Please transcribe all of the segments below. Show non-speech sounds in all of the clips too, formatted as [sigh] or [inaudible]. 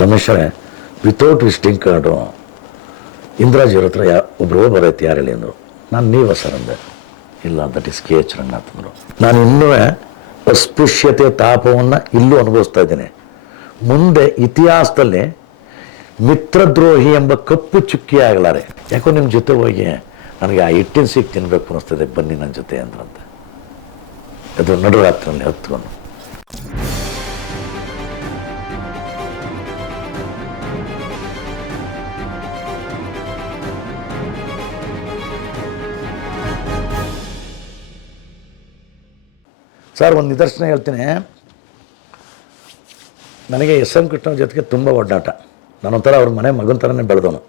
ರಮೇಶರೇ without visiting card ಇಂದ್ರಾಜಿಯವ್ರ ಹತ್ರ ಯಾ ಒಬ್ಬರು ಬರೈತೆ ಯಾರು ಅಂದರು. ನಾನು ನೀವ ಸರ್ ಅಂದೆ. ಇಲ್ಲ that is K H Ranganath ಅಂದರು. ನಾನು ಇನ್ನೂ ಅಸ್ಪೃಶ್ಯತೆ, ತಾಪವನ್ನು ಇಲ್ಲೂ ಅನುಭವಿಸ್ತಾ ಇದ್ದೇನೆ. ಮುಂದೆ ಇತಿಹಾಸದಲ್ಲಿ ಮಿತ್ರದ್ರೋಹಿ ಎಂಬ ಕಪ್ಪು ಚುಕ್ಕಿ ಆಗಲಾರೆ. ಯಾಕೋ ನಿಮ್ಮ ಜೊತೆ ಹೋಗಿ ನನಗೆ ಆ ಹಿಟ್ಟಿನ ಸಿಕ್ಕಿ ತಿನ್ನಬೇಕು ಅನ್ನಿಸ್ತದೆ ಬನ್ನಿ ನನ್ನ ಜೊತೆ ಅಂದ್ರಂತೆ. ಅದು ನಡುರಾತ್ರಿಯಲ್ಲಿ ಹತ್ಕೊಂಡು ಸರ್, ಒಂದು ನಿದರ್ಶನ ಹೇಳ್ತೀನಿ. ನನಗೆ ಎಸ್ ಎಂ ಕೃಷ್ಣ ಜೊತೆಗೆ ತುಂಬ ಒಡ್ಡಾಟ. ನಾನೊಂಥರ ಅವ್ರ ಮನೆ ಮಗನ ಥರನೇ ಬೆಳೆದವನು.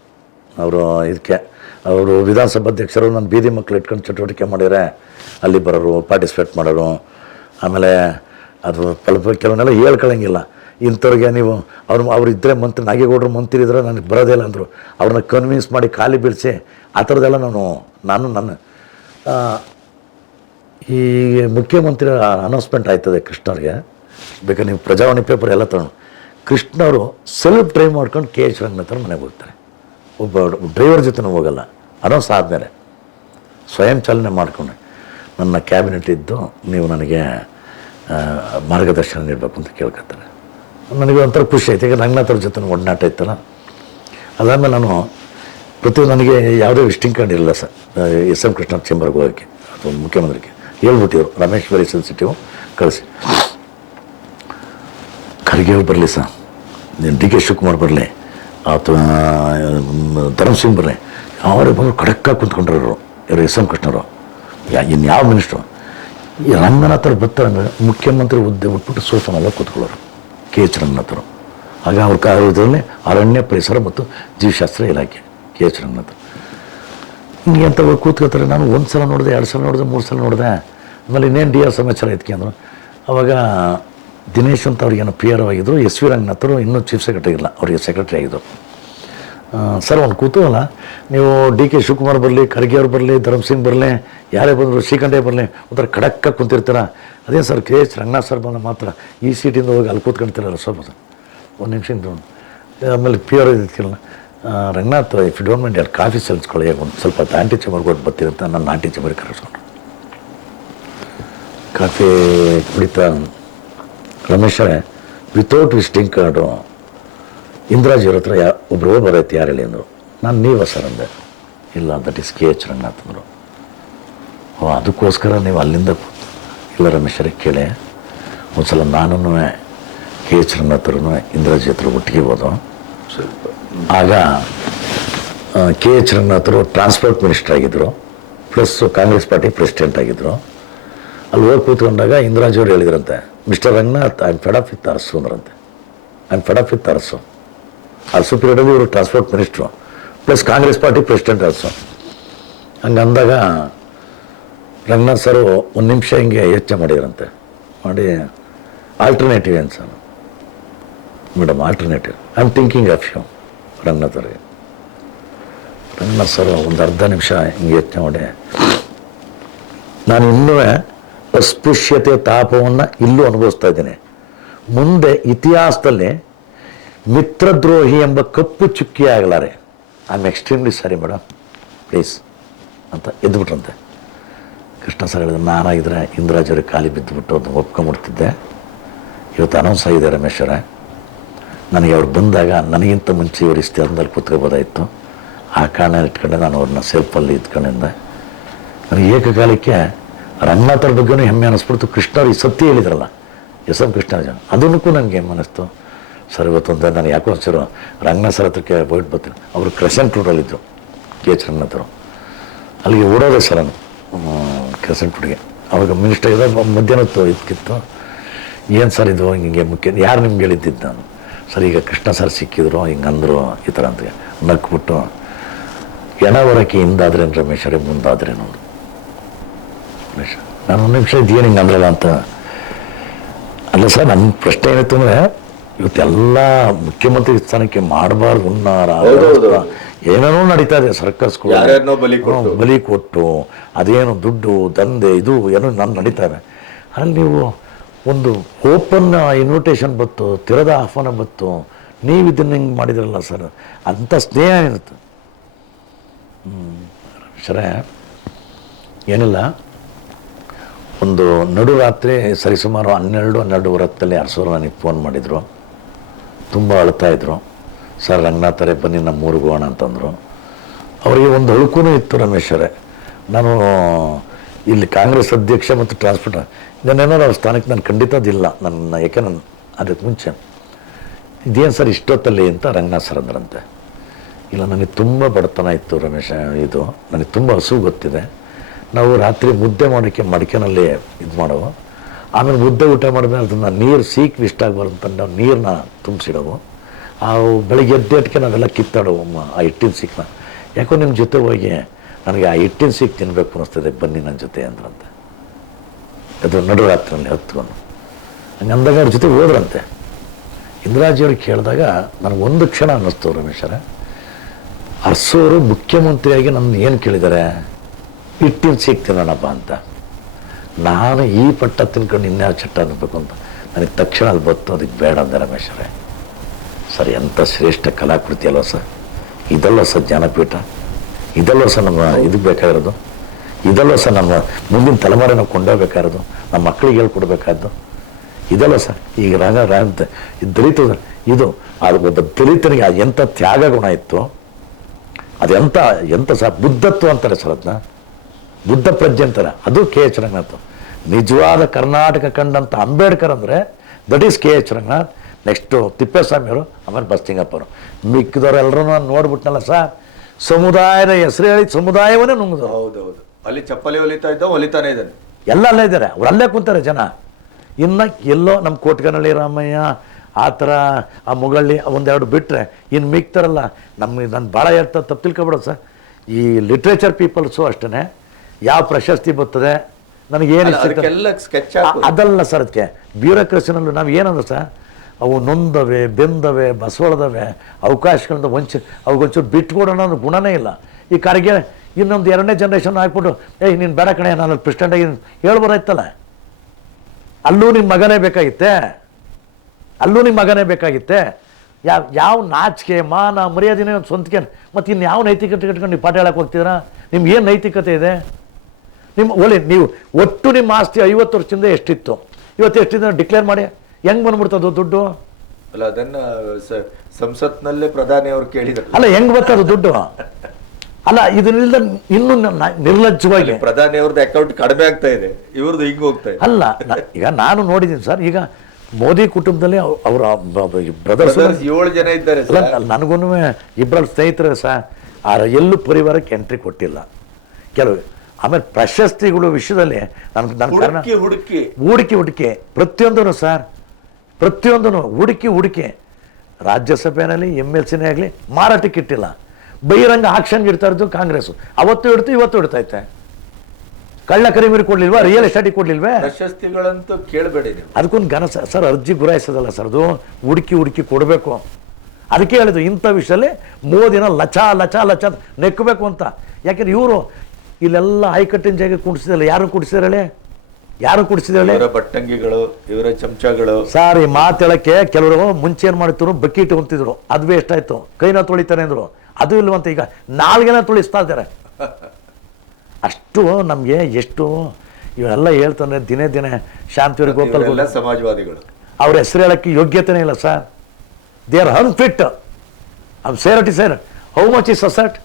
ಅವರು ಇದಕ್ಕೆ ಅವರು ವಿಧಾನಸಭಾಧ್ಯಕ್ಷರು ನನ್ನ ಬೀದಿ ಮಕ್ಕಳು ಇಟ್ಕೊಂಡು ಚಟುವಟಿಕೆ ಮಾಡಿದರೆ ಅಲ್ಲಿ ಬರೋರು ಪಾರ್ಟಿಸಿಪೇಟ್ ಮಾಡೋರು. ಆಮೇಲೆ ಅದು ಪಲ್ಪ ಕೆಲವನ್ನೆಲ್ಲ ಹೇಳ್ಕೊಳ್ಳೋಂಗಿಲ್ಲ ಇಂಥವ್ರಿಗೆ ನೀವು ಅವ್ರು ಅವ್ರು ಇದ್ದರೆ ಮಂತ್ರಿ ನಾಗೇಗೌಡರು ಮಂತ್ರಿ ಇದ್ರೆ ನನಗೆ ಬರೋದೇ ಇಲ್ಲ ಅಂದರು. ಅವ್ರನ್ನ ಕನ್ವಿನ್ಸ್ ಮಾಡಿ ಖಾಲಿ ಬೀಳಿಸಿ, ಆ ಥರದ್ದೆಲ್ಲ ನಾನು ನಾನು ನನ್ನ ಈ ಮುಖ್ಯಮಂತ್ರಿ ಅನೌನ್ಸ್ಮೆಂಟ್ ಆಯ್ತದೆ ಕೃಷ್ಣವ್ರಿಗೆ ಬೇಕಾದ್ರೆ ನೀವು ಪ್ರಜಾವಾಣಿ ಪೇಪರ್ ಎಲ್ಲ ತಗೊಂಡು ಕೃಷ್ಣವರು ಸೆಲ್ಫ್ ಡ್ರೈವ್ ಮಾಡ್ಕೊಂಡು ಕೆ ಎಚ್ ರಂಗನಾಥ್ ಮನೆಗೆ ಹೋಗ್ತಾರೆ. ಒಬ್ಬ ಡ್ರೈವರ್ ಜೊತೆನೂ ಹೋಗಲ್ಲ. ಅನೌನ್ಸ್ ಆದಮೇಲೆ ಸ್ವಯಂ ಚಾಲನೆ ಮಾಡಿಕೊಂಡೆ ನನ್ನ ಕ್ಯಾಬಿನೆಟ್ ಇದ್ದು ನೀವು ನನಗೆ ಮಾರ್ಗದರ್ಶನ ನೀಡಬೇಕು ಅಂತ ಕೇಳ್ಕೊತಾರೆ. ನನಗೆ ಒಂಥರ ಖುಷಿ ಆಯ್ತು. ಈಗ ರಂಗನಾಥ್ ಅವ್ರ ಜೊತೆ ಒಡನಾಟ ಇತ್ತಲ್ಲ. ಅದಾದಮೇಲೆ ನಾನು ಪ್ರತಿ ನನಗೆ ಯಾವುದೇ ವಿಸ್ಟಿಂಗ್ ಕಾರ್ಡ್ ಇರಲಿಲ್ಲ ಸರ್ ಎಸ್ ಎಂ ಕೃಷ್ಣ ಚೇಂಬರ್ಗೆ ಹೋಗೋಕ್ಕೆ, ಅಥವಾ ಮುಖ್ಯಮಂತ್ರಿಗೆ. ಹೇಳ್ಬಿಟ್ಟಿದ್ರು ರಮೇಶ್ ವೆರಿ ಸೆನ್ಸಿಟಿವ್ ಕಳಿಸಿ. ಖರ್ಗೆ ಬರಲಿ ಸರ್. ಡಿ ಕೆ ಶಿವಕುಮಾರ್ ಬರಲಿ. ಅಥವಾ ಧರ್ಮ್ ಸಿಂಗ್ ಬರಲಿ. ಅವರೇ ಬಂದು ಖಡಕ್ಕಾಗಿ ಕುಂತ್ಕೊಂಡ್ರು ಇವರು ಎಸ್ ಎಂ ಕೃಷ್ಣರು. ಯಾವ ಮಿನಿಸ್ಟ್ರು? ಈ ರಂಗನಾಥರು ಬರ್ತಾರೆ ಮುಖ್ಯಮಂತ್ರಿ ಹುದ್ದೆ ಬಿಟ್ಬಿಟ್ಟು ಸೋಫಾನೆಲ್ಲ ಕೂತ್ಕೊಳ್ಳೋರು. ಕೆ ಎಚ್ ರಂಗನಾಥರು ಹಾಗೆ ಅವ್ರ ಕಾರ್ಯದಲ್ಲಿ ಅರಣ್ಯ ಪರಿಸರ ಮತ್ತು ಜೀವಶಾಸ್ತ್ರ ಇಲಾಖೆ. K H Ranganath. ಹಿಂಗೆ ಅಂತ ಕೂತ್ಕೋತಾರೆ ನಾನು ಒಂದು ಸಲ ನೋಡಿದೆ ಎರಡು ಸಲ ನೋಡಿದೆ ಮೂರು ಸಲ ನೋಡಿದೆ. ಆಮೇಲೆ ಇನ್ನೇನು ಡಿ ಆರ್ ಸಮಾಚಾರ ಐತಿ ಅಂದರು. ಅವಾಗ ದಿನೇಶ್ ಅಂತ ಅವ್ರಿಗೇನೋ ಪಿ ಆರ್ ಆಗಿದ್ದರು ಎಸ್ ವಿ ರಂಗನಾಥರು ಇನ್ನೂ ಚೀಫ್ ಸೆಕ್ರೆಟರಿ ಇಲ್ಲ. ಅವರಿಗೆ ಸೆಕ್ರೆಟರಿ ಆಗಿದ್ದರು ಸರ್, ಒಂದು ಅಲ್ಲ. ನೀವು ಡಿ ಕೆ ಶಿವಕುಮಾರ್ ಬರಲಿ, ಖರ್ಗೆ ಅವ್ರು ಬರಲಿ, ಧರ್ಮ್ ಸಿಂಗ್ ಬರಲಿ, ಯಾರೇ ಬಂದರು ಶ್ರೀಕಂಠೆ ಬರಲಿ, ಒಂಥರ ಖಡಕ್ಕ ಕುಂತಿರ್ತಾರ? ಅದೇ sir, K H Ranganath sir ಬಂದ ಮಾತ್ರ ಈ ಸೀಟಿಂದ ಹೋಗಿ ಅಲ್ಲಿ ಕೂತ್ಕೊಂತಿರಲ್ಲ ಸ್ವಲ್ಪ ಸರ್ ಒಂದು ನಿಮಿಷ ಆಮೇಲೆ ಪಿ ಆರ್ ಇದ್ದಿಲ್ಲ ರಂಗನಾಥ್ ಇಫ್ ಡೋಂಟ್ ಮೈಂಡ್ ಎರಡು ಕಾಫಿ ಸೆಲ್ಸ್ಕೊಳ್ಳಿ ಒಂದು ಸ್ವಲ್ಪ ಆಂಟಿ ಚಮರ್ ಕೊಟ್ಟು ಬರ್ತಿರುತ್ತೆ ನನ್ನ ಆಂಟಿ ಚಮರ್ ಕರೆಸ್ಕೊಂಡ್ರು ಕಾಫಿ ಕುಡಿತಾ ರಮೇಶರೇ ವಿತೌಟ್ ವಿಸಿಟಿಂಗ್ ಕಾರ್ಡು ಇಂದ್ರಾಜಿಯವ್ರ ಹತ್ರ ಯಾ ಒಬ್ಬರು ಬರೈತೆ ಯಾರು ಹೇಳಿ ಅಂದರು. ನಾನು ನೀವ ಸರ್ ಅಂದೆ. ಇಲ್ಲ that is K H Ranganath ಅಂದರು. ಓ, ಅದಕ್ಕೋಸ್ಕರ ನೀವು ಅಲ್ಲಿಂದ ಇಲ್ಲ ರಮೇಶರೇ ಕೇಳಿ. ಒಂದು ಸಲ ನಾನು ಕೆ ಎಚ್ ರಂಗನಾಥ್ರೂ ಇಂದ್ರಾಜ್ ಹತ್ರ ಒಟ್ಟಿಗೆ ಹೋದೋ. ಆಗ ಕೆ ಎಚ್ ರಂಗನಾಥರು ಟ್ರಾನ್ಸ್ಪೋರ್ಟ್ ಮಿನಿಸ್ಟರ್ ಆಗಿದ್ದರು ಪ್ಲಸ್ ಕಾಂಗ್ರೆಸ್ ಪಾರ್ಟಿ ಪ್ರೆಸಿಡೆಂಟ್ ಆಗಿದ್ದರು ಅಲ್ಲಿ ಹೋಗಿ ಕೂತ್ಕೊಂಡಾಗ ಇಂದಿರಾಜ್ ಅವರು ಹೇಳಿದ್ರಂತೆ mister Ranganath I am fed up with Arasu ಅಂದ್ರಂತೆ I am fed up with Arasu Arasu ಪೀರಿಯಡಲ್ಲಿ ಇವರು transport minister plus Congress party president Arasu ಹಂಗೆ ಅಂದಾಗ ರಂಗನಾಥ್ ಸರು ಒಂದು ನಿಮಿಷ ಹಿಂಗೆ ಯೋಚನೆ ಮಾಡಿದ್ರಂತೆ. ಮಾಡಿ ಆಲ್ಟರ್ನೇಟಿವ್ ಏನು sir? Madam alternative I am thinking of you Ranganath ಅವ್ರಿಗೆ ರಂಗನಾಥ್ ಸರ್ ಒಂದು ಅರ್ಧ ನಿಮಿಷ ಹಿಂಗೆ ಯೋಚನೆ ಮಾಡಿ. ನಾನು ಇನ್ನೂ ಅಸ್ಪೃಶ್ಯತೆ, ತಾಪವನ್ನು ಇಲ್ಲೂ ಅನುಭವಿಸ್ತಾ ಇದ್ದೇನೆ. ಮುಂದೆ ಇತಿಹಾಸದಲ್ಲಿ ಮಿತ್ರದ್ರೋಹಿ ಎಂಬ ಕಪ್ಪು ಚುಕ್ಕಿ ಆಗಲಾರೆ. I am extremely sorry madam please ಅಂತ ಎದ್ದುಬಿಟ್ರಂತೆ ಕೃಷ್ಣ ಸರ್ ಹೇಳಿದ್ರೆ ನಾನಾಗಿದ್ದರೆ ಇಂದ್ರಾಜ್ ಅವ್ರಿಗೆ ಖಾಲಿ ಬಿದ್ದುಬಿಟ್ಟು ಅದನ್ನು ಒಪ್ಕೊಂಬಿಡ್ತಿದ್ದೆ ಇವತ್ತು ಅನೌನ್ಸ್ ಆಗಿದೆ ರಮೇಶ್ವರ ನನಗೆ ಅವ್ರು ಬಂದಾಗ ನನಗಿಂತ ಮುಂಚೆ ಇವರು ಸ್ಥಳದಲ್ಲಿ ಕೂತ್ಕೋಬೋದಾಯಿತು. ಆ ಕಾರಣ ಇಟ್ಕೊಂಡೆ ನಾನು ಅವ್ರನ್ನ ಸೆಲ್ಫಲ್ಲಿ ಇದ್ಕೊಂಡಿದ್ದೆ ನನಗೆ ಏಕಕಾಲಕ್ಕೆ ರಂಗನಾಥರ ಬಗ್ಗೆನೂ ಹೆಮ್ಮೆ ಅನ್ನಿಸ್ಬಿಡ್ತು ಕೃಷ್ಣ ಅವ್ರು ಈ ಸತ್ಯ ಹೇಳಿದ್ರಲ್ಲ ಎಸ್ ಎಂ ಕೃಷ್ಣ ಜನ ಅದನ್ನಕ್ಕೂ ನನಗೆ ಹೆಮ್ಮೆ ಅನ್ನಿಸ್ತು ಸರ್ ಇವತ್ತೊಂದು ನಾನು ಯಾಕೋ ಸರ್ ರಂಗನಾಥ್ ಸರ್ ಹತ್ರಕ್ಕೆ ಹೋಗ್ಬಿಟ್ಟು ಬರ್ತೀನಿ. ಅವರು ಕ್ರೆಸೆಂಟ್ ರೋಡಲ್ಲಿದ್ದರು ಕೆ ಎಚ್ ರಂಗನಾಥರು ಅಲ್ಲಿಗೆ ಓಡೋದೆ ಸರ್ ನಾನು. ಕ್ರೆಸೆಂಟ್ ರೋಡ್ಗೆ ಅವಾಗ ಮಿನಿಸ್ಟರ್ ಇದ್ದಾಗ ಮಧ್ಯಾಹ್ನ ಇದಕ್ಕಿತ್ತು ಏನು ಸರ್ ಇದು ಹಿಂಗೆ ಮುಖ್ಯ? ಯಾರು ನಿಮ್ಗೆ ಹೇಳಿದ್ದಿದ್ದು ನಾನು ಸರ್ ಈಗ ಕೃಷ್ಣ ಸರ್ ಸಿಕ್ಕಿದ್ರು ಹಿಂಗಂದ್ರು ಈ ಥರ ಅಂತ ನಕ್ಬಿಟ್ಟು ಎಣ ಹಿಂದಾದ್ರೇನು ರಮೇಶರೇ ಮುಂದಾದ್ರೆ ನೋಡು. ರಮೇಶ್ ನಾನು ಒಂದು ನಿಮಿಷ ಇದೇನು ಹಿಂಗೆ ಅಂದ್ರಲ್ಲ ಅಂತ. ಅಲ್ಲ ಸರ್ ನನ್ನ ಪ್ರಶ್ನೆ ಏನಿತ್ತು ಅಂದರೆ ಇವತ್ತೆಲ್ಲ ಮುಖ್ಯಮಂತ್ರಿ ಸ್ಥಾನಕ್ಕೆ ಮಾಡಬಾರ್ದು ಉನ್ನಾರ. ಏನೇನೋ ನಡೀತಾ ಇದೆ ಸರ್ಕಸ್ಗಳು ಯಾರ್ಯಾರ್ನೋ ಬಲಿ ಕೊಟ್ಟು. ಬಲಿ ಕೊಟ್ಟು ಅದೇನು ದುಡ್ಡು ದಂಧೆ ಇದು ಏನೋ ನಾನು ನಡೀತಾ ಇದೆ. ಅಲ್ಲಿ ನೀವು ಒಂದು ಓಪನ್ ಇನ್ವಿಟೇಷನ್ ಬಂತು, ತೆರೆದ ಆಹ್ವಾನ ಬಂತು. ನೀವು ಇದನ್ನು ಹಿಂಗೆ ಮಾಡಿದ್ರಲ್ಲ ಸರ್ ಅಂಥ ಸ್ನೇಹ ಇರುತ್ತೆ. ಸರ ಏನಿಲ್ಲ. ಒಂದು ನಡು ರಾತ್ರಿ, ಸರಿಸುಮಾರು ಹನ್ನೆರಡು ಹನ್ನೆರಡುವರೆ ಹೊತ್ತಲ್ಲಿ ಅರಸೋರು ನನಗೆ ಫೋನ್ ಮಾಡಿದರು. ತುಂಬ ಅಳ್ತಾ ಇದ್ರು. ಸರ್ ರಂಗನಾಥರೇ ಬನ್ನಿ ನಮ್ಮ ಊರಿಗೆ ಹೋಗೋಣ ಅಂತಂದರು. ಅವರಿಗೆ ಒಂದು ಅಳುಕೂ ಇತ್ತು ರಮೇಶ್ವರೇ ನಾನು ಇಲ್ಲಿ ಕಾಂಗ್ರೆಸ್ ಅಧ್ಯಕ್ಷ ಮತ್ತು ಟ್ರಾನ್ಸ್ಪೋರ್ಟ್ ಇದನ್ನೇನೋ ಅವ್ರ ಸ್ಥಾನಕ್ಕೆ ನಾನು ಖಂಡಿತ ಅದಿಲ್ಲ ನನ್ನ ಯಾಕೆ ನಾನು ಅದಕ್ಕೆ ಮುಂಚೆ. ಇದೇನು ಸರ್ ಇಷ್ಟೊತ್ತಲ್ಲಿ ಅಂತ ರಂಗನಾಥ್ ಸರ್ ಅಂದ್ರಂತೆ ಇಲ್ಲ, ನನಗೆ ತುಂಬ ಬಡತನ ಇತ್ತು ರಮೇಶ, ಇದು. ನನಗೆ ತುಂಬ ಹಸು ಗೊತ್ತಿದೆ. ನಾವು ರಾತ್ರಿ ಮುದ್ದೆ ಮಾಡೋಕ್ಕೆ ಮಡಿಕೆನಲ್ಲಿ ಇದು ಮಾಡೋವು. ಆಮೇಲೆ ಮುದ್ದೆ ಊಟ ಮಾಡಿದ್ಮೇಲೆ ಅದನ್ನು ನೀರು ಸೀಕ್ ಇಷ್ಟ ಆಗ್ಬಾರ್ದು ನಾವು ನೀರನ್ನ ತುಂಬಿಸಿಡೋವು. ಆ ಬೆಳಿಗ್ಗೆ ಎದ್ದೇಟ್ಗೆ ನಾವೆಲ್ಲ ಕಿತ್ತಾಡೋವು ಆ ಹಿಟ್ಟಿನ ಸೀಕ್ನ ಯಾಕೋ ನಿಮ್ಮ ಜೊತೆ ಹೋಗಿ ನನಗೆ ಆ ಹಿಟ್ಟಿನ ಸೀಕ್ ತಿನ್ನಬೇಕು ಅನಿಸ್ತದೆ ಬನ್ನಿ ನನ್ನ ಜೊತೆ ಅಂದ್ರಂತೆ. ಅದು ನಡುರಾತ್ರಿನಲ್ಲಿ ಹತ್ಕೊಂಡು ಹಂಗೆ ಅಂದಾಗ ಅವ್ರ ಜೊತೆ ಹೋದ್ರಂತೆ. ಇಂದಿರಾಜಿಯವ್ರಿಗೆ ಕೇಳಿದಾಗ ನನಗೆ ಒಂದು ಕ್ಷಣ ಅನ್ನಿಸ್ತು ರಮೇಶರ. ಅರ್ಸೋರು ಮುಖ್ಯಮಂತ್ರಿಯಾಗಿ ನನ್ನ ಏನು ಕೇಳಿದ್ದಾರೆ? ಹಿಟ್ಟಿನ ತಿನ್ನೋಣಪ್ಪ ಅಂತ. ನಾನು ಈ ಪಟ್ಟ ತಿನ್ಕೊಂಡು ಇನ್ಯಾವ ಚಟ್ಟ ಅನ್ನಬೇಕು ಅಂತ. ನನಗೆ ತಕ್ಷಣ ಅಲ್ಲಿ ಬತ್ತು ಅದಕ್ಕೆ ಬೇಡ ಅಂದ ರಮೇಶರೇ. ಸರ್, ಎಂಥ ಶ್ರೇಷ್ಠ ಕಲಾಕೃತಿ ಅಲ್ವ ಸರ್? ಇದಲ್ಲ ಸರ್ ಜ್ಞಾನಪೀಠ. ಇದಲ್ಲ ಸಹ ನಮ್ಮ ಇದಕ್ಕೆ ಬೇಕಾಗಿರೋದು. ಇದೆಲ್ಲ ಸಹ ನಮ್ಮ ಮುಂದಿನ ತಲೆಮಾರಿ ನಾವು ನಮ್ಮ ಮಕ್ಕಳಿಗೆ ಹೇಳ್ಕೊಡ್ಬೇಕಾದ್ದು. ಇದೆಲ್ಲ ಸರ್ ಈಗ ರಂಗ ರಂತ ದಲಿತ, ಇದು ಅದು ಒಬ್ಬ ದಲಿತನಿಗೆ ಎಂಥ ತ್ಯಾಗ ಗುಣ ಇತ್ತು ಅದೆಂಥ ಎಂಥ ಸಹ ಬುದ್ಧತ್ವ ಅಂತಾರೆ ಸರ್ ಅದನ್ನ ಬುದ್ಧ ಪ್ರಜ್ಞೆ ಅಂತಾರೆ. ಅದು ಕೆ ಎಚ್ ರಂಗನಾಥ್. ನಿಜವಾದ ಕರ್ನಾಟಕ ಕಂಡಂಥ ಅಂಬೇಡ್ಕರ್ ಅಂದರೆ that is K H Ranganath. Next ತಿಪ್ಪೇಸ್ವಾಮಿಯವರು, ಆಮೇಲೆ ಬಸ್ತಿಂಗಪ್ಪರು. ಮಿಕ್ಕಿದವರೆಲ್ಲರೂ ನೋಡ್ಬಿಟ್ನಲ್ಲ ಸರ್. ಸಮುದಾಯದ ಹೆಸರು ಹೇಳಿ ಸಮುದಾಯವನ್ನೇ ಹೌದು ಹೌದೌದು ಅಲ್ಲಿ ಚಪ್ಪಲಿ ಹೊಲಿತಾ ಇದ್ದ ಹೊಲಿತಾನೆ ಇದ್ದಾನೆ. ಎಲ್ಲ ಅಲ್ಲೇ ಇದ್ದಾರೆ. ಅವ್ರು ಅಲ್ಲೇ ಕೂತಾರೆ ಜನ. ಇನ್ನು ಎಲ್ಲೋ ನಮ್ಮ ಕೋಟ್ಕನಹಳ್ಳಿ ರಾಮಯ್ಯ ಆ ಥರ ಆ ಮುಗಳ್ಳಿ ಒಂದೆರಡು ಬಿಟ್ಟರೆ ಇನ್ನು ಮಿಗ್ತಾರಲ್ಲ ನಮ್ಮ ನಾನು ಭಾಳ ಹೇಳ್ತಾ ತಪ್ಪು ತಿಳ್ಕೊಬಿಡೋದು ಸರ್. ಈ ಲಿಟ್ರೇಚರ್ ಪೀಪಲ್ಸು ಅಷ್ಟೇ ಯಾವ ಪ್ರಶಸ್ತಿ ಬರ್ತದೆ ನನಗೇನು ಅದಲ್ಲ ಸರ್ ಅದಕ್ಕೆ. ಬ್ಯೂರೋಕ್ರಸಿನಲ್ಲೂ ನಾವು ಏನಂದ್ರೆ ಸರ್ ಅವು ನೊಂದವೆ, ಬೆಂದವೆ, ಬಸವಳದವೆ, ಅವಕಾಶಗಳಿಂದ ವಂಚ, ಅವಗೊಂಚೂರು ಬಿಟ್ಕೊಡೋಣ ಅನ್ನೋ ಗುಣನೇ ಇಲ್ಲ. ಈ ಕಾರಿಗೆ ಇನ್ನೊಂದು ಎರಡನೇ ಜನ್ರೇಷನ್ ಹಾಕ್ಬಿಟ್ಟು ಏಯ್, ನೀನು ಬೇಡ ಕಣೆ, ನಾನು ಅಲ್ಲಿ ಪ್ರೆಸಿಡೆಂಟ್ ಆಗಿ ಹೇಳ್ಬೋದಾಯ್ತಲ್ಲ ಅಲ್ಲೂ ನಿಮ್ಮ ಮಗನೇ ಬೇಕಾಗಿತ್ತೆ. ಅಲ್ಲೂ ನಿಮ್ಮ ಮಗನೇ ಬೇಕಾಗಿತ್ತೆ. ಯಾವ ಯಾವ ನಾಚಿಕೆ, ಮಾನ, ಮರ್ಯಾದೆನೇ ಒಂದು ಸ್ವಂತಿಕೆ. ಮತ್ತು ಇನ್ನು ಯಾವ ನೈತಿಕತೆ ಕಟ್ಕೊಂಡು ನೀವು ಪಾಠ ಹೇಳಕ್ಕೆ ಹೋಗ್ತೀರಾ ನಿಮ್ಗೆ ಏನು ನೈತಿಕತೆ ಇದೆ? ನಿಮ್ಮ ಒಳ್ಳೆ, ನೀವು ಒಟ್ಟು ನಿಮ್ಮ ಆಸ್ತಿ ಐವತ್ತು ವರ್ಷದಿಂದ ಎಷ್ಟಿತ್ತು? ಇವತ್ತು ಎಷ್ಟಿದೆ? ಡಿಕ್ಲೇರ್ ಮಾಡಿ. ಹೆಂಗೆ ಬಂದ್ಬಿಡ್ತದ ದುಡ್ಡು? ಅಲ್ಲ ಅದನ್ನ ಸಂಸತ್ನಲ್ಲೇ ಪ್ರಧಾನಿ ಅವ್ರು ಕೇಳಿದ್ರು. ಅಲ್ಲ ಹೆಂಗ್ ಬರ್ತದ ದುಡ್ಡು? ಅಲ್ಲ ಇದನ್ನಿಲ್ದ ಇನ್ನು ನಿರ್ಲಜ್ಜವಾಗಿ. ಪ್ರಧಾನಿ ಅವ್ರದ್ದು ಅಕೌಂಟ್ ಕಡಿಮೆ ಆಗ್ತಾ ಇದೆ. ಇವ್ರದ್ದು ಹಿಂಗ್ ಹೋಗ್ತಾ ಇದೆ. ಅಲ್ಲ ಈಗ ನಾನು ನೋಡಿದ್ದೀನಿ ಸರ್ ಈಗ ಮೋದಿ ಕುಟುಂಬದಲ್ಲಿ ಅವ್- ಅವರ ಬ್ರದರ್ಸ್ ಏಳು ಜನ ಇದ್ದಾರೆ ನನಗೂ ಇಬ್ಬರ ಸ್ನೇಹಿತರು ಸಹ ಆ ಎಲ್ಲೂ ಪರಿವಾರಕ್ಕೆ ಎಂಟ್ರಿ ಕೊಟ್ಟಿಲ್ಲ. ಕೆಲವು ಆಮೇಲೆ ಪ್ರಶಸ್ತಿಗಳು ವಿಷಯದಲ್ಲಿ ನನ್ನ ಹುಡುಕಿ ಹುಡುಕಿ ಹುಡುಕಿ. ಹೂಡಿಕೆ ಹೂಡಿಕೆ. ಪ್ರತಿಯೊಂದೂ ಸರ್ ಪ್ರತಿಯೊಂದೂ ಹುಡುಕಿ ಹುಡುಕಿ ರಾಜ್ಯಸಭೆಯಲ್ಲಿ ಎಂ ಎಲ್ ಸಿನೇ ಆಗಲಿ ಮಾರಾಟಕ್ಕೆ ಇಟ್ಟಿಲ್ಲ. ಬಹಿರಂಗ ಆಕ್ಷನ್ಗೆ ಇಡ್ತಾ ಇರೋದು ಕಾಂಗ್ರೆಸ್ ಅವತ್ತು ಇಡ್ತು ಇವತ್ತು ಇಡ್ತೈತೆ ಕಳ್ಳ ಕರಿಮೀರಿ ಕೊಡ್ಲಿಲ್ವಾ? ರಿಯಲ್ ಎಸ್ಟೇಟಿಗೆ ಕೊಡ್ಲಿಲ್ವೇ? ಪ್ರಶಸ್ತಿಗಳಂತೂ ಕೇಳಬೇಡಿ ಅದಕ್ಕೊಂದು ಘನ ಸರ್ ಅರ್ಜಿ ಗುರಾಯಿಸೋದಲ್ಲ ಸರ್ ಅದು? ಹುಡುಕಿ ಹುಡುಕಿ ಕೊಡಬೇಕು. ಅದಕ್ಕೆ ಹೇಳಿದ್ರು ಇಂಥ ವಿಷಯದಲ್ಲಿ ಮೋದಿನ ಲಚ ಲಚ ಲಚ ನೆಕ್ಕಬೇಕು ಅಂತ. ಯಾಕೆಂದ್ರೆ ಇವರು ಇಲ್ಲೆಲ್ಲ ಹೈಕಟ್ಟಿನ ಜಾಗ ಕುಡಿಸಿದಲ್ಲ ಯಾರು ಕುಡಿಸಿದಾರೆ ಯಾರು ಕುಡಿಸಿದ್ರೆ ಇವರ ಬಟ್ಟಂಗಿಗಳು ಇವರ ಚಮಚಗಳು. ಸಾರಿ ಈ ಮಾತೇಳಕ್ಕೆ ಕೆಲವರು ಮುಂಚೆ ಏನು ಮಾಡ್ತಿದ್ರು? ಬಕೀಟ್ ಹೊಂತಿದ್ರು ಅದು ವೇಸ್ಟ್ ಆಯ್ತು? ಕೈನ ತೊಳಿತಾರೆ ಅಂದ್ರು. ಅದು ಇಲ್ವಂತ ಈಗ ನಾಲ್ಗೆನ ತುಳಿಸ್ತಾ ಇದ್ದಾರೆ. [laughs] ಅಷ್ಟು ನಮಗೆ ಎಷ್ಟು ಇವೆಲ್ಲ ಹೇಳ್ತಾನೆ ದಿನೇ ದಿನೇ ಶಾಂತಿಯವ್ರಿಗೆ ಗೋಪಾಲ್ ಸಮಾಜವಾದಿಗಳು. ಅವ್ರ ಹೆಸರು ಹೇಳಕ್ಕೆ ಯೋಗ್ಯತೆನೇ ಇಲ್ಲ sir. They are unfit I'm sure it sir how much is asset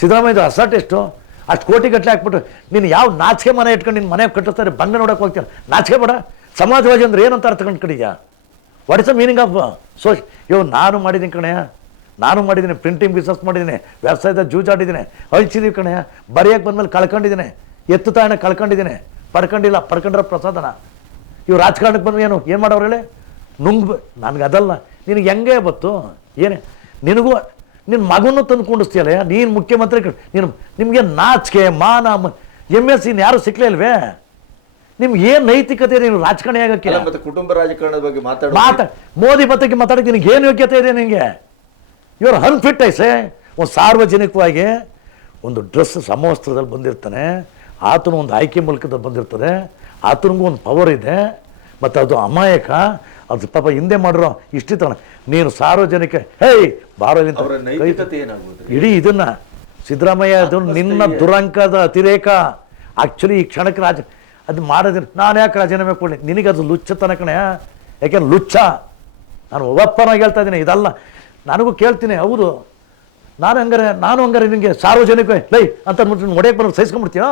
Siddaramaiah asset ಎಷ್ಟು? ಅಷ್ಟು ಕೋಟಿ ಗಟ್ಟಲೆ ಹಾಕ್ಬಿಟ್ಟು ನೀನು ಯಾವ ನಾಚಿಕೆ ಮನೆ ಇಟ್ಕೊಂಡು ನಿನ್ನ ಮನೆ ಕಟ್ಟಿಸ್ತಾರೆ ಬಂಗ ನೋಡೋಕೆ ಹೋಗ್ತೀರ ನಾಚಿಕೆ ಬೇಡ. ಸಮಾಜವಾದಿ ಅಂದ್ರೆ ಏನಂತ ಅರ್ಥ ಕಂಡ್ಕೊಂಡಿದ್ಯಾ what is the meaning of so ಇವ್ ನಾನು ಮಾಡಿದ್ದೀನಿ ಕಣಯ್ಯ ನಾನು ಮಾಡಿದ್ದೀನಿ ಪ್ರಿಂಟಿಂಗ್ ಬಿಸ್ನೆಸ್ ಮಾಡಿದ್ದೀನಿ, ವ್ಯವಸಾಯದ ಜೂಜಾಡಿದ್ದೀನಿ. ಹಳಿಸಿದೀವಿ ಕಣಯ್ಯ ಬರೆಯಕ್ಕೆ ಬಂದ್ಮೇಲೆ ಕಳ್ಕೊಂಡಿದ್ದೀನಿ. ಎತ್ತು ತಾಯಣ ಕಳ್ಕೊಂಡಿದ್ದೀನಿ. ಪಡ್ಕೊಂಡಿಲ್ಲ, ಪಡ್ಕೊಂಡ್ರೆ ಪ್ರಸಾದನ. ಇವ್ರು ರಾಜಕಾರಣಕ್ಕೆ ಬಂದ್ರೆ ಏನು ಏನು ಮಾಡೋರು ಹೇಳಿ? ನುಂಗ್ ನನಗೆ ಅದಲ್ಲ ನಿನಗೆ ಹೆಂಗೆ ಬತ್ತು ಏನೇ? ನಿನಗೂ ನಿನ್ನ ಮಗನೂ ತಂದು ಕುಂಡಿಸ್ತೀಯಲ್ಲ ನೀನು ಮುಖ್ಯಮಂತ್ರಿ ನೀನು ನಿಮಗೆ ನಾಚಿಕೆ ಮಾನ ಎಂ ಎಸ್ ಇನ್ನು ಯಾರು ಸಿಕ್ಕಲೇ ಇಲ್ವೇ? ನಿಮ್ಗೆ ಏನು ನೈತಿಕತೆ ಇದೆ ನೀನು ರಾಜಕಾರಣಿ ಆಗಕ್ಕೆ? ಮತ್ತೆ ಕುಟುಂಬ ರಾಜಕಾರಣದ ಬಗ್ಗೆ ಮಾತಾಡ. ಮಾತ ಮೋದಿ ಬತ್ತಕ್ಕೆ ಮಾತಾಡಕ್ಕೆ ನಿನಗೆ ಏನು ಯೋಗ್ಯತೆ ಇದೆ ನಿನಗೆ? ಇವರು ಅನ್ಫಿಟ್ ಐಸೆ ಒಂದು ಸಾರ್ವಜನಿಕವಾಗಿ ಒಂದು ಡ್ರೆಸ್ ಸಮವಸ್ತ್ರದಲ್ಲಿ ಬಂದಿರ್ತಾನೆ. ಆತನು ಒಂದು ಆಯ್ಕೆ ಮೂಲಕದಲ್ಲಿ ಬಂದಿರ್ತದೆ ಆತನಿಗೂ ಒಂದು ಪವರ್ ಇದೆ. ಮತ್ತು ಅದು ಅಮಾಯಕ. ಅದು ಪಾಪ ಹಿಂದೆ ಮಾಡಿರೋ ಇಷ್ಟಿತ ನೀನು ಸಾರ್ವಜನಿಕ ಹೇಯ್ ಬಾರೋ ಇಲ್ಲಿ ಅಂತ ಅವರ ಕೈ- ನೈತಿಕತೆ ಏನಾಗ್ಬೋದು ಇಡೀ ಇದನ್ನ ಸಿದ್ದರಾಮಯ್ಯ ಅದು ನಿನ್ನ ದುರಂಕದ ಅತಿರೇಕ. ಆಕ್ಚುಲಿ ಈ ಕ್ಷಣಕ್ಕೆ ರಾಜ ಅದು ಮಾಡೋದಿಲ್ಲ ನಾನು ಯಾಕೆ ರಾಜೀನಾಮೆ ಕೊಡಲಿ? ನಿನಗೆ ಅದು ಲುಚ್ಚತನ ಕಣೆ ಯಾಕೆಂದ್ರೆ ಲುಚ್ಚ? ನಾನು ಒಪ್ಪನಾಗಿ ಹೇಳ್ತಾ ಇದ್ದೀನಿ ಇದಲ್ಲ. ನನಗೂ ಕೇಳ್ತೀನಿ ಹೌದು. ನಾನು ಹಂಗಾರೆ ನಾನು ಹಂಗಾರೆ ನಿನಗೆ ಸಾರ್ವಜನಿಕ ಲೈ ಅಂತ ಒಡೆಯಕ್ಕೆ ಬಂದು ಬರೋದು ಸಹಿಸ್ಕೊಂಡ್ಬಿಡ್ತೀಯಾ?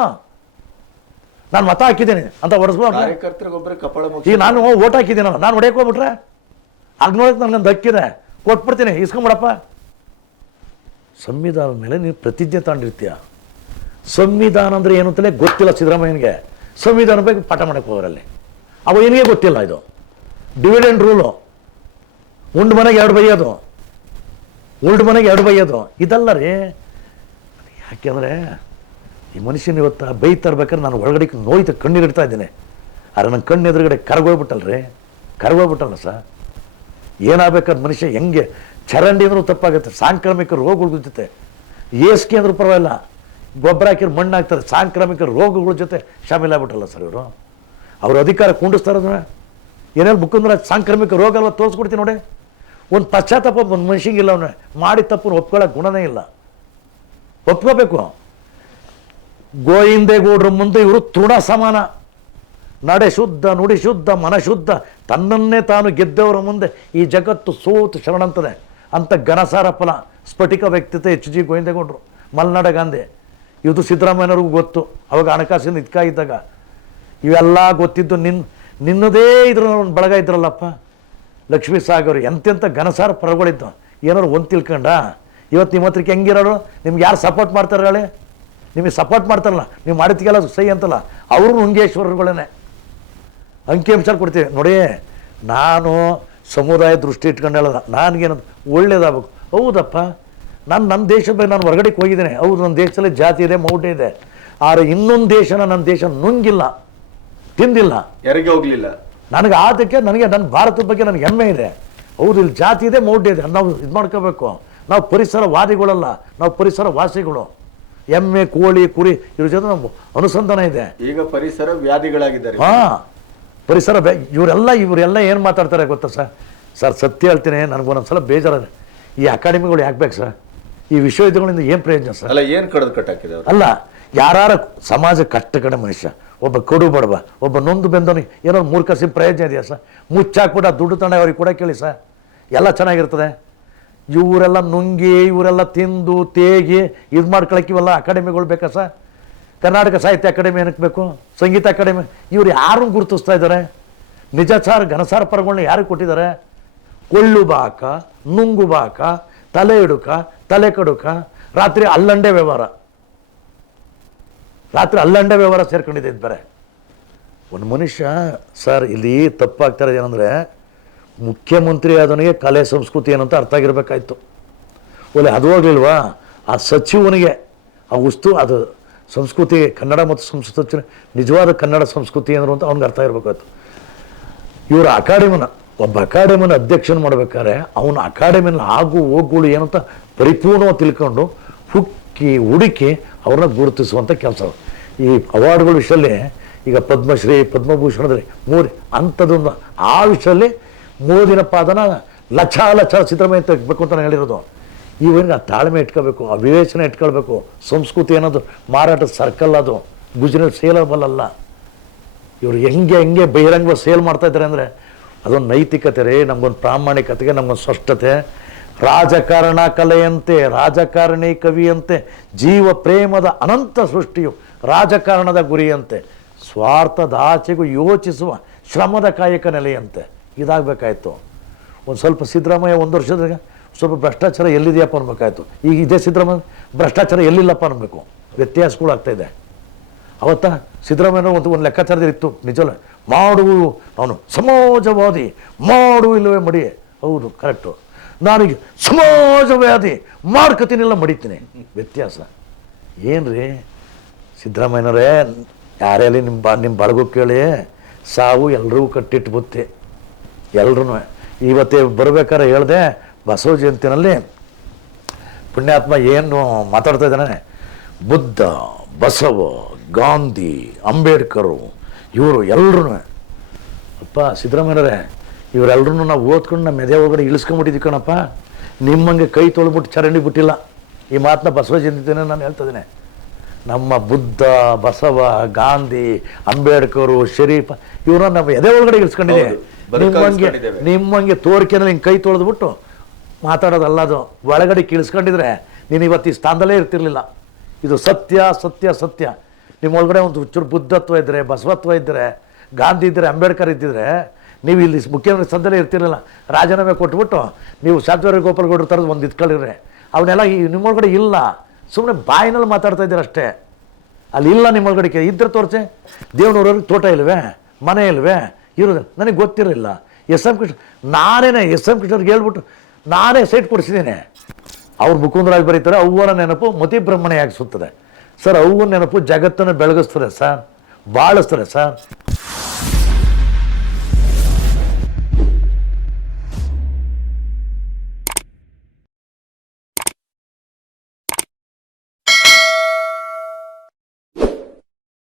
ನಾನು ಮತ ಹಾಕಿದ್ದೀನಿ ಅಂತ ಮುಚ್ಚಿ ಈಗ ನಾನು ಓಟ್ ಹಾಕಿದ್ದೀನಲ್ಲ ನಾನು ಹೊಡೆಯಕ್ಕೆ ಹೋಗ್ಬಿಟ್ರೆ? ಆಗ ನೋಡಕ್ಕೆ ನನಗೊಂದು ದಕ್ಕಿದೆ. ಕೊಟ್ಬಿಡ್ತೀನಿ ಇಸ್ಕೊಂಬಿಡಪ್ಪ ಸಂವಿಧಾನದ ಮೇಲೆ ನೀವು ಪ್ರತಿಜ್ಞೆ ತಗೊಂಡಿರ್ತೀಯ? ಸಂವಿಧಾನ ಅಂದರೆ ಏನು ಅಂತಲೇ ಗೊತ್ತಿಲ್ಲ ಸಿದ್ದರಾಮಯ್ಯನಿಗೆ. ಸಂವಿಧಾನ ಬಗ್ಗೆ ಪಾಠ ಮಾಡಕ್ಕೆ ಹೋಗೋರಲ್ಲಿ. ಅವ ಏನಿಗೆ ಗೊತ್ತಿಲ್ಲ ಇದು? ಡಿವಿಡೆಂಡ್ ರೂಲು ಉಂಡು ಮನೆಗೆ ಎರಡು ಬೈಯೋದು ಉಲ್ಡ್ ಮನೆಗೆ ಎರಡು ಬೈಯೋದು ಇದಲ್ಲ ರೀ ಯಾಕೆಂದರೆ ಈ ಮನುಷ್ಯನ ಇವತ್ತು ಬೈ ತರ್ಬೇಕಾದ್ರೆ ನಾನು ಒಳಗಡೆ ನೋಯ್ತು ಕಣ್ಣೀರಿಡ್ತಾ ಇದ್ದೀನಿ. ಆದರೆ ನನ್ನ ಕಣ್ಣು ಎದುರುಗಡೆ ಕರ್ಗೋಗ್ಬಿಟ್ಟಲ್ರಿ ಕರ್ಗೋಗ್ಬಿಟ್ಟಲ್ಲ ಸರ್? ಏನಾಗಬೇಕಾದ ಮನುಷ್ಯ ಹೆಂಗೆ ಚರಂಡಿ ಅಂದ್ರೂ ತಪ್ಪಾಗುತ್ತೆ, ಸಾಂಕ್ರಾಮಿಕ ರೋಗಗಳ ಜೊತೆ. ಏಸ್ಕೆ ಅಂದ್ರೂ ಪರವಾಗಿಲ್ಲ. ಗೊಬ್ಬರ ಹಾಕಿದ್ರೆ ಮಣ್ಣು ಆಗ್ತದೆ ಸಾಂಕ್ರಾಮಿಕ ರೋಗಗಳ ಜೊತೆ ಶಾಮೀಲಾಗ್ಬಿಟ್ರಲ್ಲ ಸರ್ ಇವರು? ಅವ್ರ ಅಧಿಕಾರ ಕುಂಡಿಸ್ತಾರೆ ಏನೇನು ಮುಖಂದ್ರೆ ಸಾಂಕ್ರಾಮಿಕ ರೋಗ ಎಲ್ಲ ತೋರಿಸ್ಕೊಡ್ತೀನಿ ನೋಡಿ. ಒಂದು ಪಶ್ಚಾತ್ತಾಪ ಒಂದು ಮನುಷ್ಯಂಗಿಲ್ಲ ಅವನು. ಮಾಡಿ ತಪ್ಪನ್ನು ಒಪ್ಕೊಳ್ಳೋ ಗುಣನೇ ಇಲ್ಲ. ಒಪ್ಕೋಬೇಕು. ಗೋಯಿಂದೇಗೌಡ್ರ ಮುಂದೆ ಇವರು ತೃಣ ಸಮಾನ. ನಡೆ ಶುದ್ಧ, ನುಡಿ ಶುದ್ಧ, ಮನ ಶುದ್ಧ. ತನ್ನನ್ನೇ ತಾನು ಗೆದ್ದವರ ಮುಂದೆ ಈ ಜಗತ್ತು ಸೋತು ಶರಣಂತದೆ ಅಂತ ಘನಸಾರ ಫಲ, ಸ್ಫಟಿಕ ವ್ಯಕ್ತಿತ್ವ ಎಚ್ ಜಿ ಗೋವಿಂದೇಗೌಡರು ಮಲ್ನಾಡ ಗಾಂಧಿ, ಇದು ಸಿದ್ದರಾಮಯ್ಯನವ್ರಿಗೂ ಗೊತ್ತು. ಅವಾಗ ಹಣಕಾಸಿನ ಇದ್ಕ ಇದ್ದಾಗ ಇವೆಲ್ಲ ಗೊತ್ತಿದ್ದು ನಿನ್ನ ನಿನ್ನದೇ ಇದ್ರ ಬಳಗ ಇದ್ರಲ್ಲಪ್ಪ. ಲಕ್ಷ್ಮೀ ಸಾಗರ್ ಎಂತೆಂಥ ಘನಸಾರ ಪರಗಳಿದ್ದು ಏನಾರು ಒಂದು ತಿಳ್ಕೊಂಡ ಇವತ್ತು ನಿಮ್ಮ ಹತ್ರಕ್ಕೆ ಹೆಂಗಿರೋರು? ನಿಮ್ಗೆ ಯಾರು ಸಪೋರ್ಟ್ ಮಾಡ್ತಾರೆ ಹೇಳಿ ನಿಮಗೆ ಸಪೋರ್ಟ್ ಮಾಡ್ತಾರಲ್ಲ ನೀವು ಮಾಡಿದ್ಕೆಲ್ಲ ಸೈ ಅಂತಲ್ಲ ಅವರು ನುಂಗೇಶ್ವರಗಳೇ ಅಂಕಿಅಂಶ ಕೊಡ್ತೀವಿ. ನೋಡಿ ನಾನು ಸಮುದಾಯ ದೃಷ್ಟಿ ಇಟ್ಕೊಂಡು ಹೇಳೋದ ನನಗೇನದು ಒಳ್ಳೇದಾಗಬೇಕು. ಹೌದಪ್ಪ ನಾನು ನನ್ನ ದೇಶದ ಬಗ್ಗೆ ನಾನು ಹೊರಗಡೆಗೆ ಹೋಗಿದ್ದೇನೆ. ಹೌದು ನನ್ನ ದೇಶದಲ್ಲಿ ಜಾತಿ ಇದೆ ಮೌಢ್ಯ ಇದೆ. ಆದರೆ ಇನ್ನೊಂದು ದೇಶನ ನನ್ನ ದೇಶ ನುಂಗಿಲ್ಲ ತಿಂದಿಲ್ಲ. ಯಾರಿಗೆ ಹೋಗಲಿಲ್ಲ? ನನಗೆ ಆದಕ್ಕೆ ನನಗೆ ನನ್ನ ಭಾರತದ ಬಗ್ಗೆ ನನಗೆ ಹೆಮ್ಮೆ ಇದೆ. ಹೌದು ಇಲ್ಲಿ ಜಾತಿ ಇದೆ ಮೌಢ್ಯ ಇದೆ. ನಾವು ಇದು ಮಾಡ್ಕೋಬೇಕು. ನಾವು ಪರಿಸರವಾದಿಗಳಲ್ಲ ನಾವು ಪರಿಸರ ವಾಸಿಗಳು ಎಮ್ಮೆ ಕೋಳಿ ಕುರಿ ಇವ್ರ ಜೊತೆ ನಮ್ಮ ಅನುಸಂಧಾನ ಇದೆ. ಈಗ ಪರಿಸರ ವ್ಯಾಧಿಗಳಾಗಿದ್ದಾರೆ. ಹಾ ಪರಿಸರ ಬೆ ಇವರೆಲ್ಲ ಇವರೆಲ್ಲ ಏನು ಮಾತಾಡ್ತಾರೆ ಗೊತ್ತಾ ಸರ್? ಸರ್ ಸತ್ಯ ಹೇಳ್ತೀನಿ ನನಗೊಂದೊಂದ್ಸಲ ಬೇಜಾರ ಈ ಅಕಾಡೆಮಿಗಳು ಯಾಕೆ ಬೇಕು ಸರ್? ಈ ವಿಶ್ವವಿದ್ಯಾಲಯಗಳಿಂದ ಏನು ಪ್ರಯೋಜನ ಸರ್? ಅಲ್ಲ ಏನು ಕಡ್ದು ಕಟ್ಟಾಕಿದೆ ಅಲ್ಲ ಯಾರ ಸಮಾಜ ಕಟ್ಟ ಕಡೆ ಮನುಷ್ಯ ಒಬ್ಬ ಕಡು ಬಡವ ಒಬ್ಬ ನೊಂದು ಬೆಂದವನಿಗೆ ಏನೋ ಮೂರ್ಖ ಸಿಂ ಪ್ರಯೋಜನ ಇದೆಯಾ ಸರ್? ಮುಚ್ಚಾಕ್ಬಿಟ್ಟು ದುಡ್ಡು ತಂಡ ಅವ್ರಿಗೆ ಕೂಡ ಕೇಳಿ ಸರ್. ಎಲ್ಲ ಚೆನ್ನಾಗಿರ್ತದೆ. ಇವರೆಲ್ಲ ನುಂಗಿ, ಇವರೆಲ್ಲ ತಿಂದು, ತೇಗಿ, ಇದು ಮಾಡ್ಕೊಳಕ್ಕೆ ಇವೆಲ್ಲ ಅಕಾಡೆಮಿಗಳು ಬೇಕಾ ಸರ್? ಕರ್ನಾಟಕ ಸಾಹಿತ್ಯ ಅಕಾಡೆಮಿ ಏನಕ್ಕೆ ಬೇಕು? ಸಂಗೀತ ಅಕಾಡೆಮಿ? ಇವ್ರು ಯಾರನ್ನು ಗುರುತಿಸ್ತಾ ಇದ್ದಾರೆ? ನಿಜಸಾರ ಘನಸಾರ ಪರಗಳನ್ನ ಯಾರಿಗೆ ಕೊಟ್ಟಿದ್ದಾರೆ? ಕೊಳ್ಳು ಬಾಕ, ನುಂಗು ಬಾಕ, ತಲೆ ಹಿಡುಕ, ತಲೆ ಕಡುಕ, ರಾತ್ರಿ ಅಲ್ಲಂಡೆ ವ್ಯವಹಾರ. ರಾತ್ರಿ ಅಲ್ಲಂಡೆ ವ್ಯವಹಾರ ಸೇರ್ಕೊಂಡಿದೆ ಇದು ಬೇರೆ. ಒಂದು ಮನುಷ್ಯ ಸರ್, ಇಲ್ಲಿ ತಪ್ಪಾಗ್ತಾರೆ ಏನಂದರೆ ಮುಖ್ಯಮಂತ್ರಿ ಆದವನಿಗೆ ಕಲೆ, ಸಂಸ್ಕೃತಿ ಏನಂತ ಅರ್ಥ ಆಗಿರಬೇಕಾಯ್ತು. ಒಲೆ ಅದು ಹೋಗ್ಲಿಲ್ವಾ? ಆ ಸಚಿವನಿಗೆ, ಆ ವಸ್ತು ಅದು ಸಂಸ್ಕೃತಿ, ಕನ್ನಡ ಮತ್ತು ಸಂಸ್ಕೃತಿ ನಿಜವಾದ ಕನ್ನಡ ಸಂಸ್ಕೃತಿ ಏನರು ಅಂತ ಅವ್ನಿಗೆ ಅರ್ಥ ಇರಬೇಕಾಯ್ತು ಇವರು ಅಕಾಡೆಮಿನ, ಒಬ್ಬ ಅಕಾಡೆಮಿನ ಅಧ್ಯಕ್ಷನ ಮಾಡ್ಬೇಕಾದ್ರೆ ಅವನ ಅಕಾಡೆಮಿನ ಆಗು ಹೋಗುಗಳು ಏನಂತ ಪರಿಪೂರ್ಣವಾಗಿ ತಿಳ್ಕೊಂಡು ಹುಕ್ಕಿ, ಹುಡುಕಿ ಅವ್ರನ್ನ ಗುರುತಿಸುವಂಥ ಕೆಲಸ ಈ ಅವಾರ್ಡ್ಗಳ ವಿಷಯದಲ್ಲಿ ಈಗ ಪದ್ಮಶ್ರೀ, ಪದ್ಮಭೂಷಣದಲ್ಲಿ ಮೂರು, ಅಂಥದ್ದೊಂದು ಆ ವಿಷಯದಲ್ಲಿ ಮೋದಿನ ಪಾದನ ಲಕ್ಷ ಲಕ್ಷ ಸಿದ್ದರಾಮಯ್ಯ ತೆಗಿಬೇಕು ಅಂತ ನಾನು ಹೇಳಿರೋದು. ಇವನಿಗೆ ಆ ತಾಳ್ಮೆ ಇಟ್ಕೋಬೇಕು, ಆ ವಿವೇಚನೆ ಇಟ್ಕೊಳ್ಬೇಕು. ಸಂಸ್ಕೃತಿ ಅನ್ನೋದು ಮಾರಾಟದ ಸರ್ಕಲ್ ಅದು ಗುಜರಾತ್ ಸೇಲಬಲ್ ಅಲ್ಲ ಇವರು ಹೆಂಗೆ ಹೆಂಗೆ ಬಹಿರಂಗ ಸೇಲ್ ಮಾಡ್ತಾ ಇದ್ದಾರೆ ಅಂದರೆ ಅದೊಂದು ನೈತಿಕತೆ ರೀ, ನಮಗೊಂದು ಪ್ರಾಮಾಣಿಕತೆಗೆ, ನಮಗೊಂದು ಸ್ಪಷ್ಟತೆ. ರಾಜಕಾರಣ ಕಲೆಯಂತೆ, ರಾಜಕಾರಣಿ ಕವಿಯಂತೆ, ಜೀವ ಪ್ರೇಮದ ಅನಂತ ಸೃಷ್ಟಿಯು ರಾಜಕಾರಣದ ಗುರಿಯಂತೆ, ಸ್ವಾರ್ಥದ ಆಚೆಗೂ ಯೋಚಿಸುವ ಶ್ರಮದ ಕಾಯಕ ನೆಲೆಯಂತೆ. ಇದಾಗಬೇಕಾಯ್ತು. ಒಂದು ಸ್ವಲ್ಪ ಸಿದ್ದರಾಮಯ್ಯ ಒಂದು ವರ್ಷದಾಗ ಸ್ವಲ್ಪ ಭ್ರಷ್ಟಾಚಾರ ಎಲ್ಲಿದೆಯಪ್ಪ ಅನ್ಬೇಕಾಯ್ತು. ಈಗ ಇದೇ ಸಿದ್ದರಾಮಯ್ಯ, ಭ್ರಷ್ಟಾಚಾರ ಎಲ್ಲಿಲ್ಲಪ್ಪ ಅನ್ಬೇಕು? ವ್ಯತ್ಯಾಸಗಳು ಆಗ್ತಾ ಇದೆ. ಅವತ್ತ ಸಿದ್ದರಾಮಯ್ಯ ಒಂದು ಒಂದು ಲೆಕ್ಕಾಚಾರದಲ್ಲಿ ಇತ್ತು, ನಿಜವಲ್ಲ? ಮಾಡು, ಅವನು ಸಮಾಜವಾದಿ, ಮಾಡು ಇಲ್ಲವೇ ಮಡಿ. ಹೌದು, ಕರೆಕ್ಟು. ನಾನೀಗ ಸಮಾಜವಾದಿ ಮಾಡ್ಕೊತೀನಿಲ್ಲ, ಮಡಿತೀನಿ. ವ್ಯತ್ಯಾಸ. ಏನು ರೀ ಸಿದ್ದರಾಮಯ್ಯನವರೇ, ಯಾರೇ ನಿಮ್ಮ ಬಾ ನಿಮ್ಮ ಬಳಗು ಕೇಳಿ ಸಾವು ಎಲ್ರಿಗೂ ಕಟ್ಟಿಟ್ಟು ಬುತ್ತಿ ಎಲ್ರೂ ಇವತ್ತೇ ಬರ್ಬೇಕಾದ್ರೆ ಹೇಳಿದೆ ಬಸವ ಜಯಂತಿನಲ್ಲಿ ಪುಣ್ಯಾತ್ಮ ಏನು ಮಾತಾಡ್ತಾ ಇದ್ದಾನೆ? ಬುದ್ಧ ಬಸವ ಗಾಂಧಿ ಅಂಬೇಡ್ಕರು ಇವರು ಎಲ್ಲರೂ ಅಪ್ಪ ಸಿದ್ದರಾಮಯ್ಯರೇ ಇವರೆಲ್ಲರೂ ನಾವು ಓದ್ಕೊಂಡು ನಮ್ಮ ಮೆದೆ ಒಳಗಡೆ ಇಳಿಸ್ಕೊಂಬಿಟ್ಟಿದ್ವಿ ಕಣಪ್ಪ. ನಿಮ್ಮಂಗೆ ಕೈ ತೊಳ್ಬಿಟ್ಟು ಚರಂಡಿ ಬಿಟ್ಟಿಲ್ಲ. ಈ ಮಾತನ್ನ ಬಸವ ಜಯಂತಿನ ನಾನು ಹೇಳ್ತಿದ್ದೇನೆ ನಮ್ಮ ಬುದ್ಧ ಬಸವ ಗಾಂಧಿ ಅಂಬೇಡ್ಕರು ಶರೀಫ್ ಇವರನ್ನ ನಮ್ಮ ಎದೆ ಒಳಗಡೆ ಇಳಿಸ್ಕೊಂಡಿದೆ ಹೌದು, ಬದುಕಾಗಿ ನಿಮ್ಮಂಗೆ. ನಿಮ್ಮಂಗೆ ತೋರಿಕೆನಲ್ಲಿ ಹಿಂಗೆ ಕೈ ತೊಳೆದ್ಬಿಟ್ಟು ಮಾತಾಡೋದಲ್ಲ ಅದು ಒಳಗಡೆ ಕೇಳಿಸ್ಕೊಂಡಿದ್ರೆ ನೀನು ಇವತ್ತು ಈ ಸ್ಥಾನದಲ್ಲೇ ಇರ್ತಿರ್ಲಿಲ್ಲ. ಇದು ಸತ್ಯ ಸತ್ಯ ಸತ್ಯ. ನಿಮ್ಮ ಒಳಗಡೆ ಒಂದು ಚೂರು ಬುದ್ಧತ್ವ ಇದ್ದರೆ ಬಸವತ್ವ ಇದ್ದರೆ ಗಾಂಧಿ ಇದ್ದರೆ ಅಂಬೇಡ್ಕರ್ ಇದ್ದಿದ್ರೆ ನೀವು ಇಲ್ಲಿ ಮುಖ್ಯಮಂತ್ರಿ ಸ್ಥಾನದಲ್ಲೇ ಇರ್ತಿರಲಿಲ್ಲ. ರಾಜೀನಾಮೆ ಕೊಟ್ಬಿಟ್ಟು ನೀವು ಶಾಂತವರ ಗೋಪಾಲಗೌಡರು ಥರದ್ದು ಒಂದು ಇಟ್ಕೊಂಡಿದ್ರೆ ಅವನ್ನೆಲ್ಲ ಈ ನಿಮ್ಮೊಳಗಡೆ ಇಲ್ಲ. ಸುಮ್ಮನೆ ಬಾಯಿನಲ್ಲಿ ಮಾತಾಡ್ತಾ ಇದ್ದೀರ ಅಷ್ಟೇ. ಅಲ್ಲಿ ಇಲ್ಲ ನಿಮ್ಮೊಳಗಡೆ ಇದ್ರೆ ತೋರಿಸಿ. ದೇವನೂರವ್ರಿಗೆ ತೋಟ ಇಲ್ವೇ? ಮನೆ ಇಲ್ವೇ? ಇರೋದು ನನಗೆ ಗೊತ್ತಿರಲಿಲ್ಲ. ಎಸ್ ಎಂ ಕೃಷ್ಣ ನಾನೇನೆ ಎಸ್ ಎಂ ಕೃಷ್ಣರ್ಗೆ ಹೇಳ್ಬಿಟ್ಟು ನಾನೇ ಸೈಟ್ ಕೊಡಿಸಿದ್ದೇನೆ. ಅವ್ರು ಮುಕುಂದರಾಜ್ ಬರೀತಾರೆ, ಅವ್ವನ ನೆನಪು ಮತಿ ಬ್ರಹ್ಮಣೆಯಾಗಿಸುತ್ತದೆ ಸರ್, ಅವ್ವನ ನೆನಪು ಜಗತ್ತನ್ನು ಬೆಳಗಿಸ್ತಾರೆ ಸರ್. ಬಾಳಿಸ್ತಾರೆ ಸರ್.